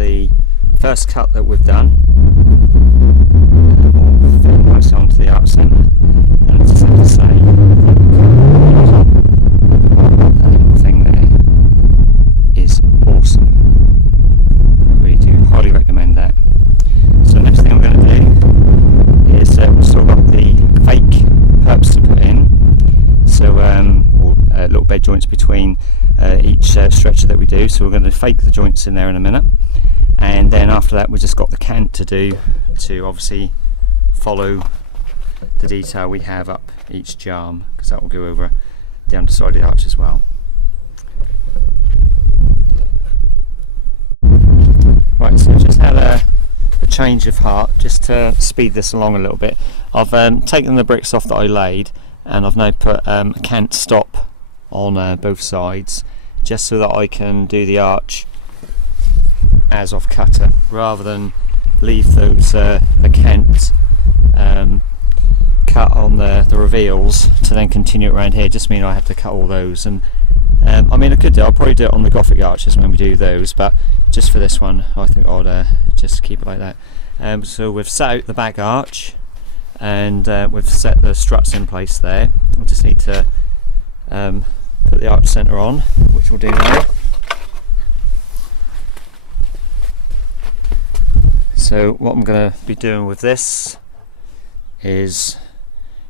the first cut that we've done. We'll fit right onto the arch centre. And I just have to say, that little thing there is awesome. I really do highly recommend that. So the next thing I'm going to do is we've still got the fake perps to put in. So little bed joints between each stretcher that we do. So we're going to fake the joints in there in a minute. And then after that we've just got the cant to do to obviously follow the detail we have up each jarm, because that will go over the underside of the arch as well. Right, so just had a change of heart just to speed this along a little bit. I've taken the bricks off that I laid, and I've now put a cant stop on both sides, just so that I can do the arch as I've cut it, rather than leave those the cant cut on the reveals to then continue it around here. Just mean I have to cut all those. And I mean, I'll probably do it on the Gothic arches when we do those, but just for this one I think I'll just keep it like that. So we've set out the back arch, and we've set the struts in place there. We just need to put the arch centre on, which we'll do now. So what I'm going to be doing with this is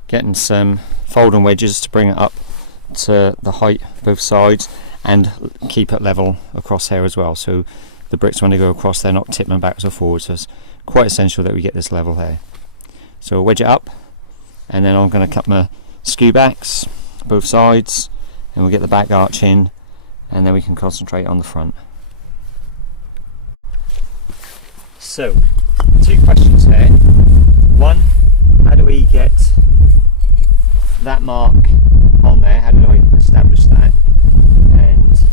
getting some folding wedges to bring it up to the height both sides and keep it level across here as well, so the bricks, when they go across, they're not tipping backwards or forwards. So it's quite essential that we get this level here. So we'll wedge it up, and then I'm going to cut my skew backs both sides, and we'll get the back arch in, and then we can concentrate on the front. So, two questions here. One, how do we get that mark on there? How do I establish that? And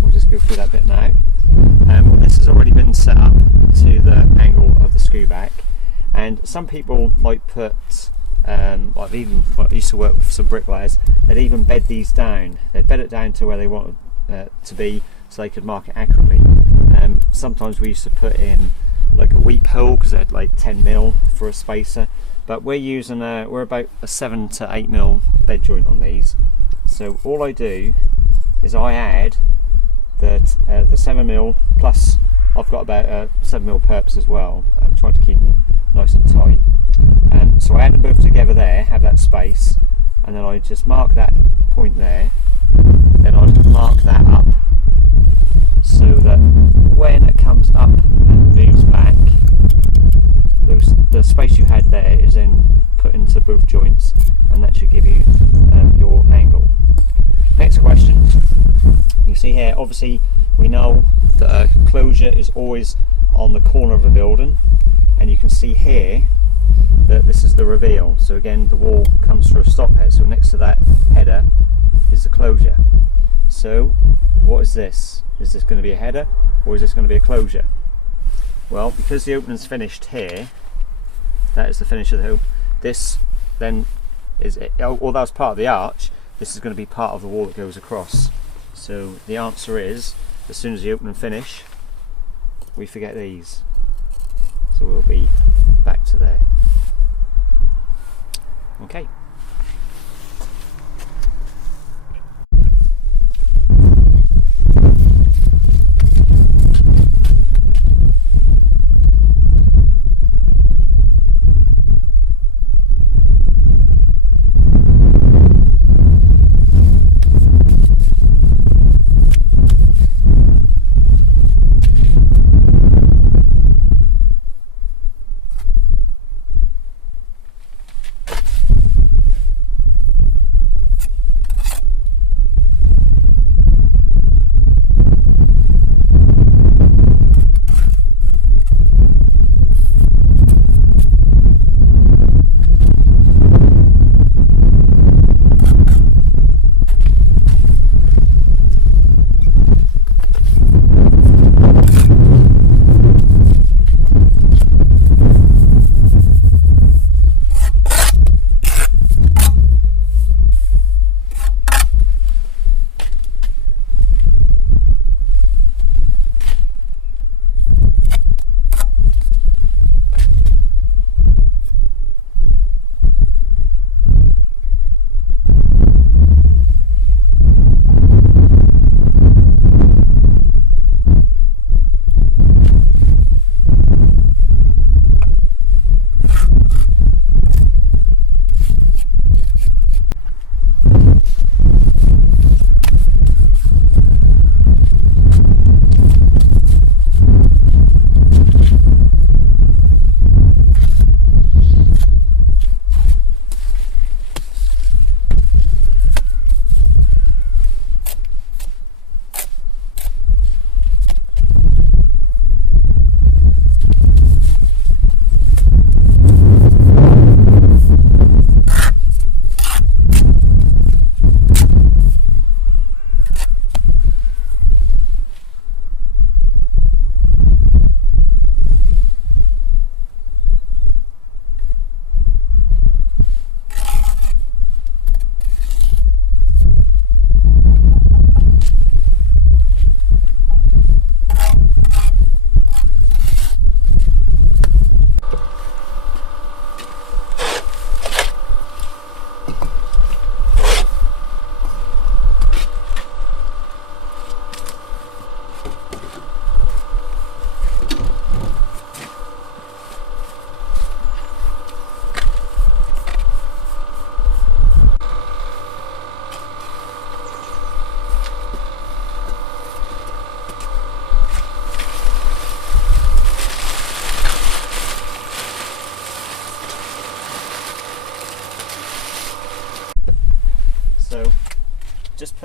we'll just go through that bit now. Well, this has already been set up to the angle of the skew back, and some people might put, I used to work with some bricklayers, they'd even bed these down. They'd bed it down to where they want it to be, so they could mark it accurately. Sometimes we used to put in like a weep hole, because they're like 10mm for a spacer, but we're using we're about a 7 to 8mm bed joint on these. So all I do is I add the 7mm, plus I've got about 7mm perps as well. I'm trying to keep them nice and tight. So I add them both together there, have that space, and then I just mark that point there. Then I mark that up, so that when it comes up and moves back, the space you had there is then put into both joints, and that should give you your angle. Next question. You see here, obviously we know that a closure is always on the corner of a building, and you can see here that this is the reveal. So again, the wall comes through a stop head, so next to that header is the closure. So what is this? Is this going to be a header, or is this going to be a closure? Well, because the opening's finished here, that is the finish of the hoop. This then is, although it's part of the arch, this is going to be part of the wall that goes across. So the answer is, as soon as the opening finish, we forget these. So we'll be back to there. Okay.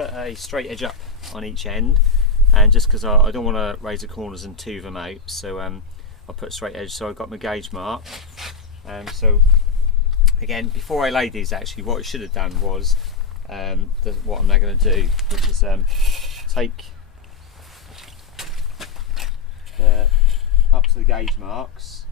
put a straight edge up on each end, and just because I don't want to raise the corners and tooth them out, so I put a straight edge. So I've got my gauge mark. So again, before I laid these, actually what I should have done was what I'm now going to do, which is take up to the gauge marks,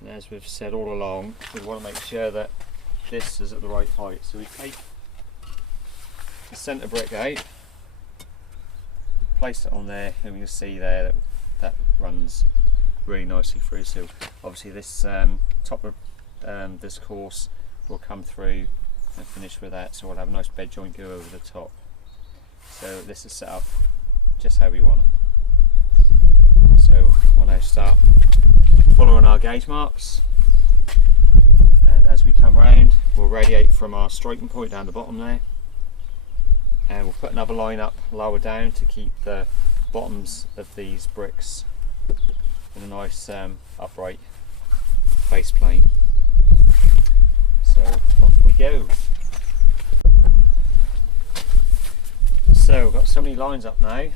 and as we've said all along, we want to make sure that this is at the right height. So we take the centre brick out, place it on there, and we can see there that that runs really nicely through. So obviously this top of this course will come through and finish with that, so we'll have a nice bed joint go over the top. So this is set up just how we want it. So we'll now start following our gauge marks, and as we come round we'll radiate from our striking point down the bottom there, and we'll put another line up lower down to keep the bottoms of these bricks in a nice upright face plane. So off we go. So we've got so many lines up now.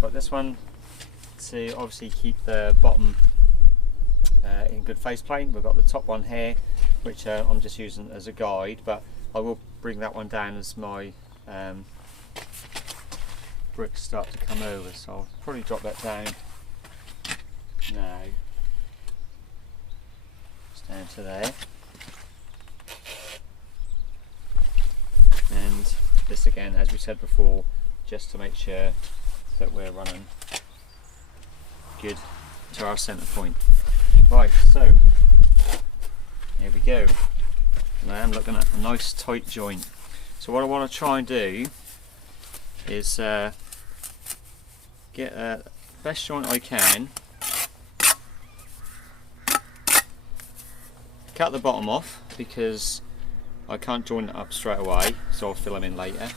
Got this one to obviously keep the bottom in good face plane. We've got the top one here, which I'm just using as a guide, but I will bring that one down as my bricks start to come over. So I'll probably drop that down now, just down to there. And this again, as we said before, just to make sure that we're running good to our centre point. Right, so here we go. And I am looking at a nice tight joint. So what I want to try and do is get the best joint I can, cut the bottom off because I can't join it up straight away, so I'll fill them in later.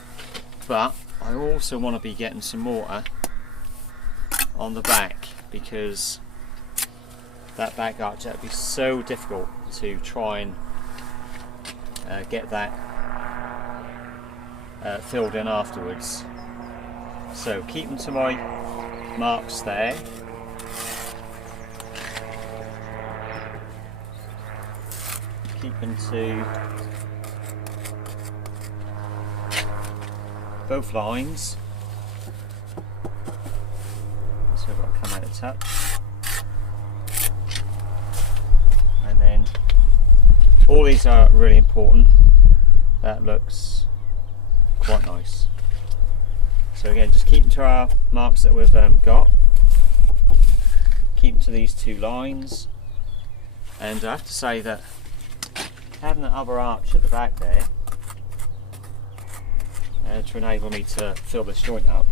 But I also want to be getting some mortar on the back, because that back arch, that'd be so difficult to try and get that filled in afterwards. So keep them to my marks there. Keep them to both lines. So I've got to come out of touch. And then all these are really important. That looks quite nice. So again, just keep them to our marks that we've got. Keep them to these two lines. And I have to say that having the other arch at the back there to enable me to fill this joint up,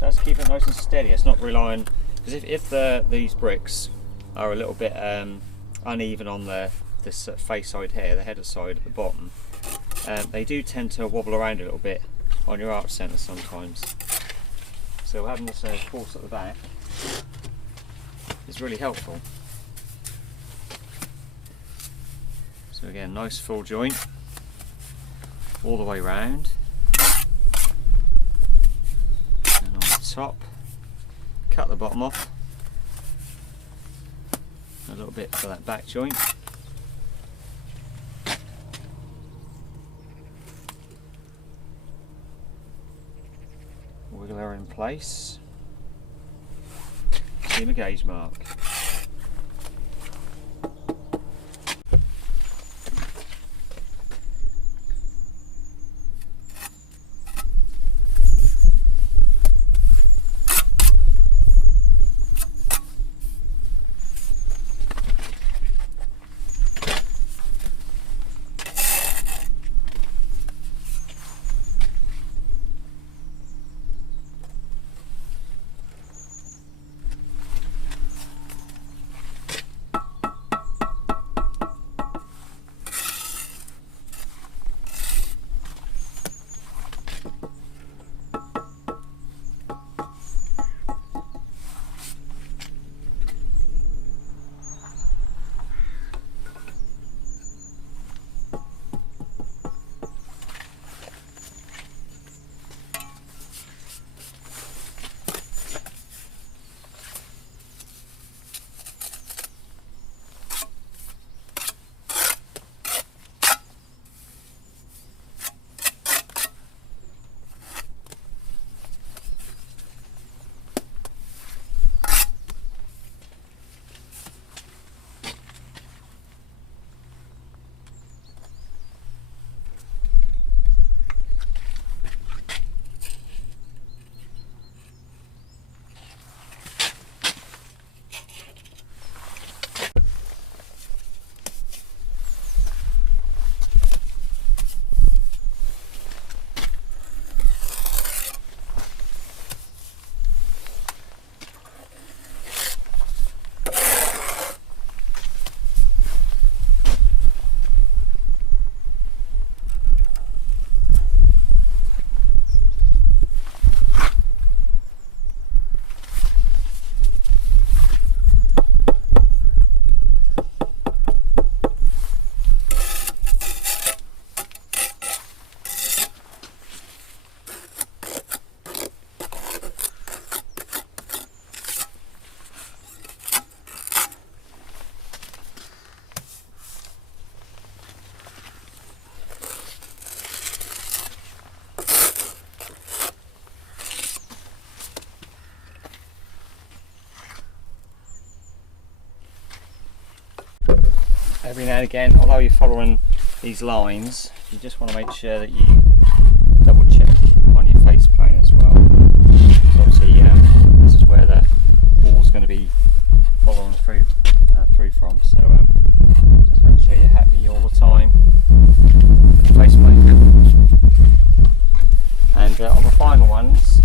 does keep it nice and steady. It's not relying, because if these bricks are a little bit uneven on this face side here, the header side at the bottom, they do tend to wobble around a little bit on your arch centre sometimes. So having this course at the back is really helpful. So again, nice full joint all the way round, and on the top, cut the bottom off a little bit for that back joint. Wiggle her in place, see my gauge mark. every now and again, although you're following these lines, you just want to make sure that you double check on your face plane as well. So obviously this is where the wall's going to be following through from, so just make sure you're happy all the time with the face plane. And on the final ones,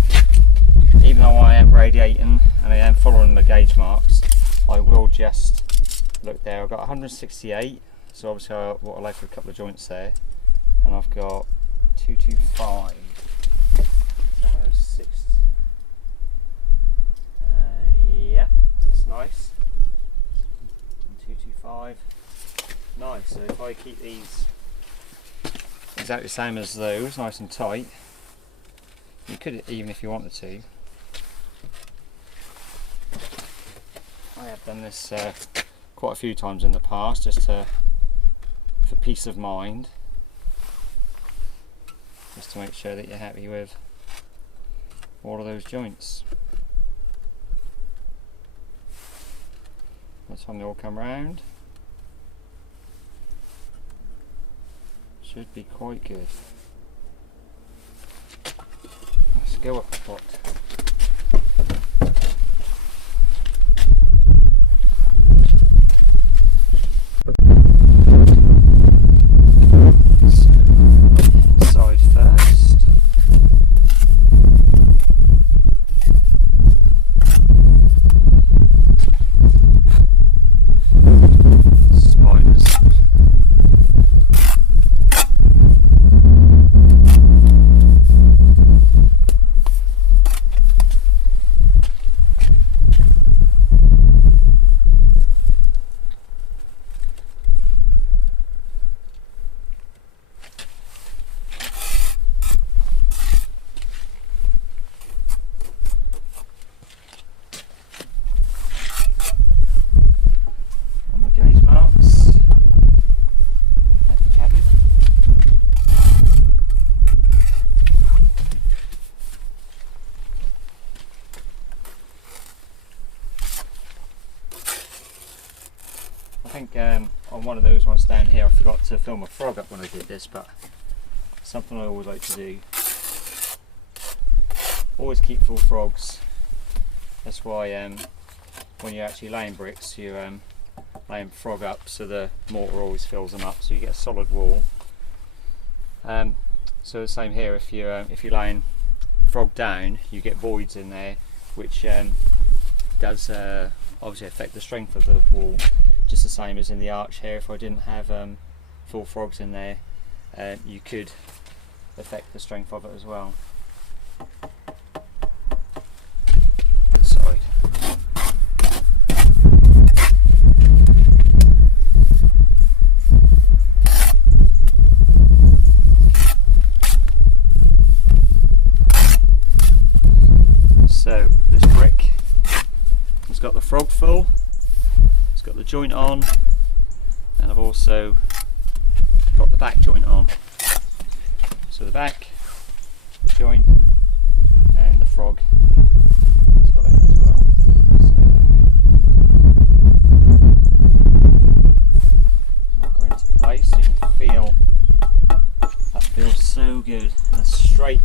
even though I am radiating and I am following the gauge marks, I will just look there. I've got 168, so obviously what I left for a couple of joints there, and I've got 225. So 160. Yeah, that's nice. And 225. Nice. So if I keep these exactly the same as those, nice and tight, you could, even if you wanted to. I have done this quite a few times in the past, just for peace of mind, just to make sure that you're happy with all of those joints. By the time they all come round, should be quite good. Let's go up the pot. I think on one of those ones down here I forgot to film a frog up when I did this, but something I always like to do. Always keep full frogs. That's why when you're actually laying bricks, you laying frog up so the mortar always fills them up, so you get a solid wall. So the same here, if you're laying frog down, you get voids in there, which does obviously affect the strength of the wall, just the same as in the arch here. If I didn't have full frogs in there, you could affect the strength of it as well. This side. So this brick has got the frog full, it's got the joint on, and I've also got the back joint on. So the back, the joint, and the frog has got in as well. So then we knock her into place. You can feel that feels so good and straight,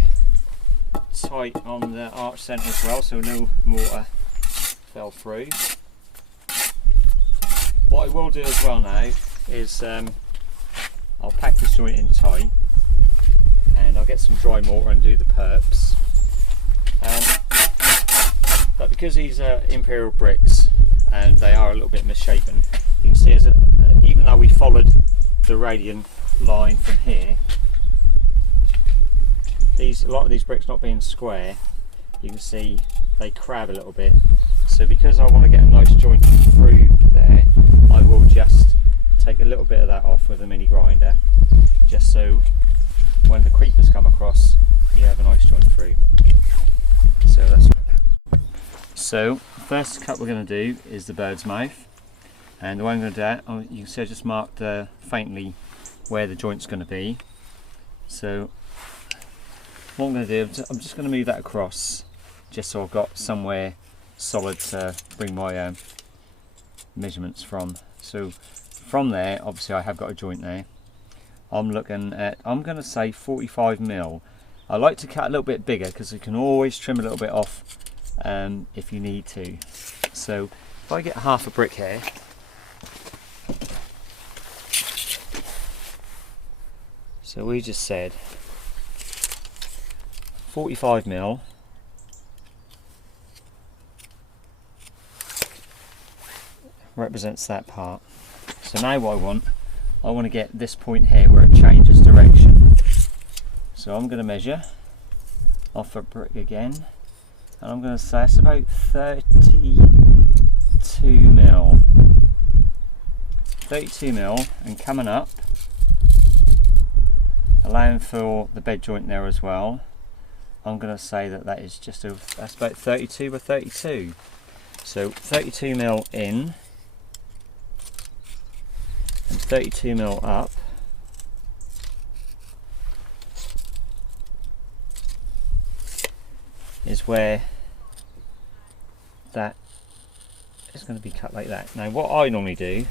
tight on the arch centre as well, so no mortar fell through. What I will do as well now is I'll pack this joint in tight, and I'll get some dry mortar and do the perps. But because these are imperial bricks and they are a little bit misshapen, you can see even though we followed the radiant line from here, a lot of these bricks not being square, you can see they crab a little bit. So because I want to get a nice joint through there, I will just take a little bit of that off with a mini grinder, just so when the creepers come across, you have a nice joint through. So first cut we're going to do is the bird's mouth, and the way I'm going to do it, you can see I just marked faintly where the joint's going to be. So what I'm going to do, I'm just going to move that across, just so I've got somewhere solid to bring my measurements from. So from there, obviously I have got a joint there. I'm looking at, I'm going to say 45mm. I like to cut a little bit bigger because you can always trim a little bit off if you need to. So if I get half a brick here, so we just said 45mm represents that part. So now what I want to get this point here where it changes direction. So I'm going to measure off a brick again, and I'm going to say it's about 32mm. 32mm, and coming up, allowing for the bed joint there as well, I'm going to say that is just over, that's about 32 by 32. So 32mm in and 32mm up. Is where that is going to be cut like that. Now what I normally do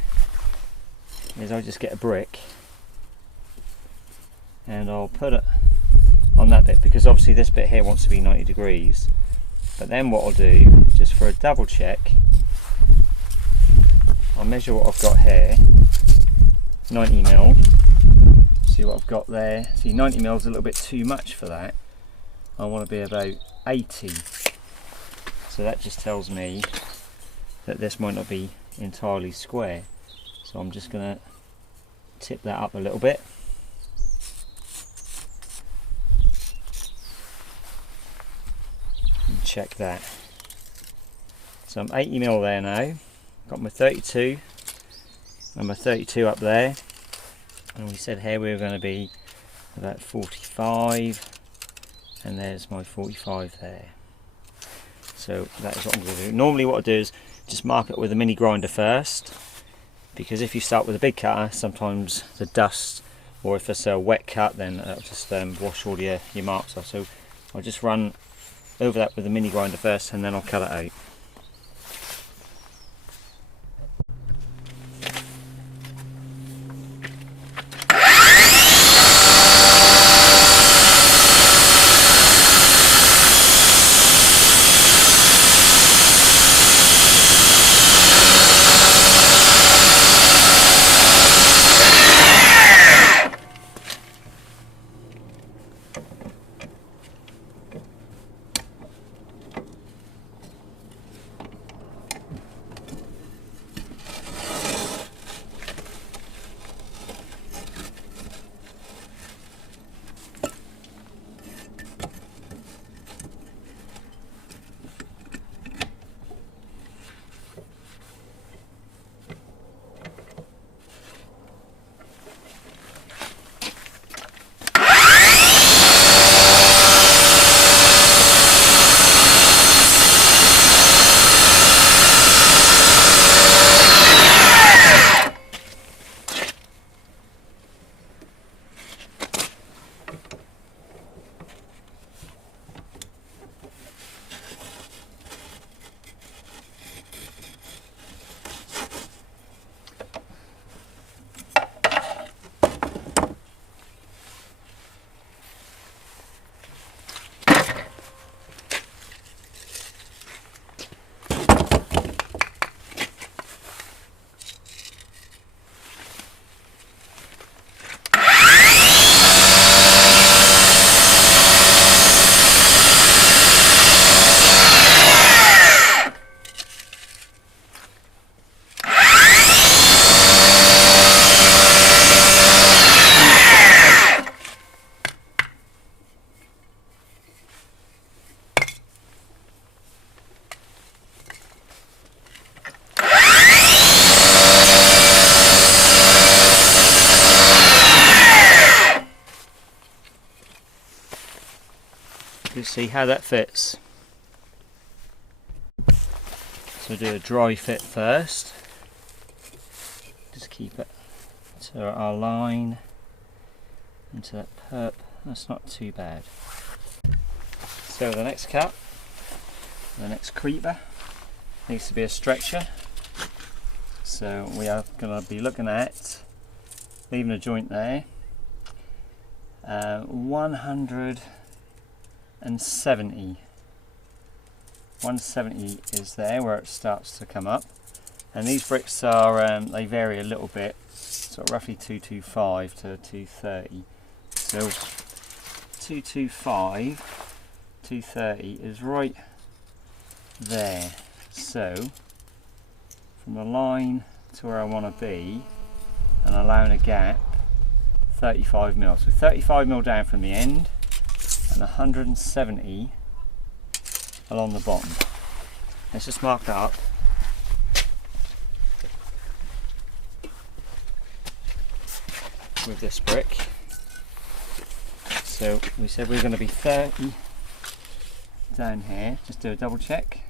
is I just get a brick and I'll put it on that bit, because obviously this bit here wants to be 90 degrees. But then what I'll do, just for a double check, I'll measure what I've got here, 90mm. See what I've got there. See, 90mm is a little bit too much for that. I want to be about 80. So that just tells me that this might not be entirely square. So I'm just going to tip that up a little bit. And check that. So I'm 80mm there now. Got my 32 and my 32 up there. And we said here we were going to be about 45. And there's my 45 there. So that is what I'm going to do. Normally what I do is just mark it with a mini grinder first, because if you start with a big cutter, sometimes the dust, or if it's a wet cut, then it'll just wash all your marks off. So I'll just run over that with a mini grinder first, and then I'll cut it out. You see how that fits. So do a dry fit first. Just keep it to our line, into that perp. That's not too bad. Let's go with the next cut. The next creeper needs to be a stretcher. So we are going to be looking at leaving a joint there. 170 is there where it starts to come up, and these bricks are they vary a little bit, so roughly 225 to 230. So 225, 230 is right there. So from the line to where I want to be, and allowing a gap 35 mil. So 35 mil down from the end, and 170 along the bottom. Let's just mark that up. With this brick. So we said we were going to be 30 down here. Just do a double check.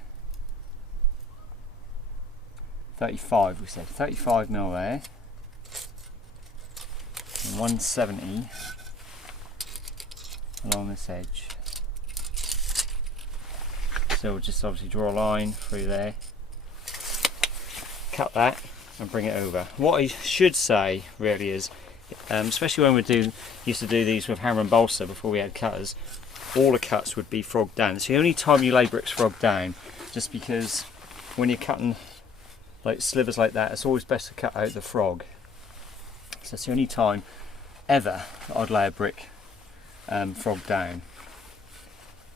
35 we said. 35 mil there. And 170 along this edge. So we'll just obviously draw a line through there, cut that and bring it over. What I should say really is, especially when we used to do these with hammer and bolster before we had cutters, all the cuts would be frogged down. It's the only time you lay bricks frogged down, just because when you're cutting like slivers like that, it's always best to cut out the frog. So it's the only time ever that I'd lay a brick frogged down.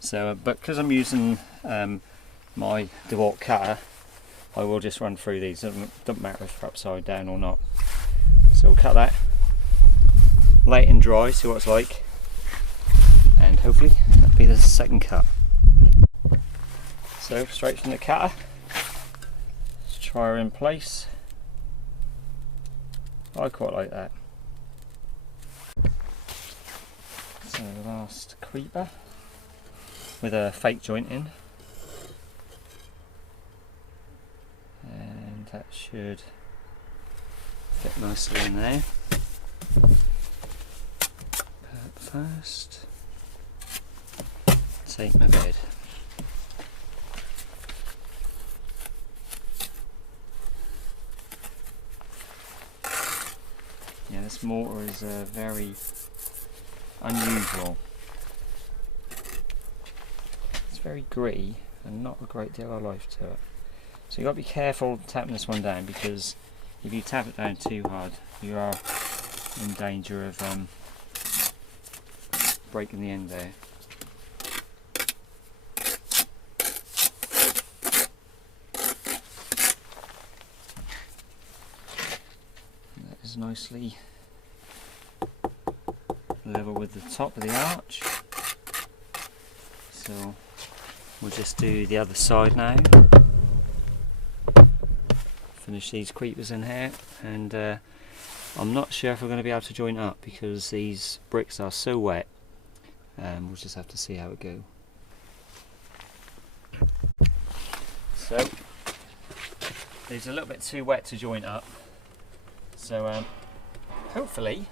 So, but because I'm using my DeWalt cutter, I will just run through these. Doesn't matter if they're upside down or not. So we'll cut that, lay it in dry, see what it's like, and hopefully that'll be the second cut. So straight from the cutter, let's try her in place. I quite like that. So the last creeper with a fake joint in, and that should fit nicely in there. But first, take my bed. Yeah, this mortar is very unusual. Very gritty and not a great deal of life to it. So you've got to be careful tapping this one down, because if you tap it down too hard, you are in danger of breaking the end there. And that is nicely level with the top of the arch. So we'll just do the other side now. Finish these creepers in here, and I'm not sure if we're going to be able to join up because these bricks are so wet. We'll just have to see how it goes. So these are a little bit too wet to join up. So hopefully,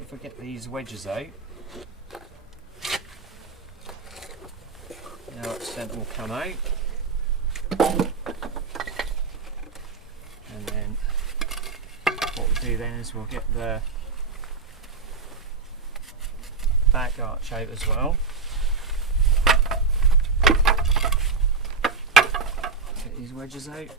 if we get these wedges out, no extent will come out, and then what we'll do then is we'll get the back arch out as well. Get these wedges out.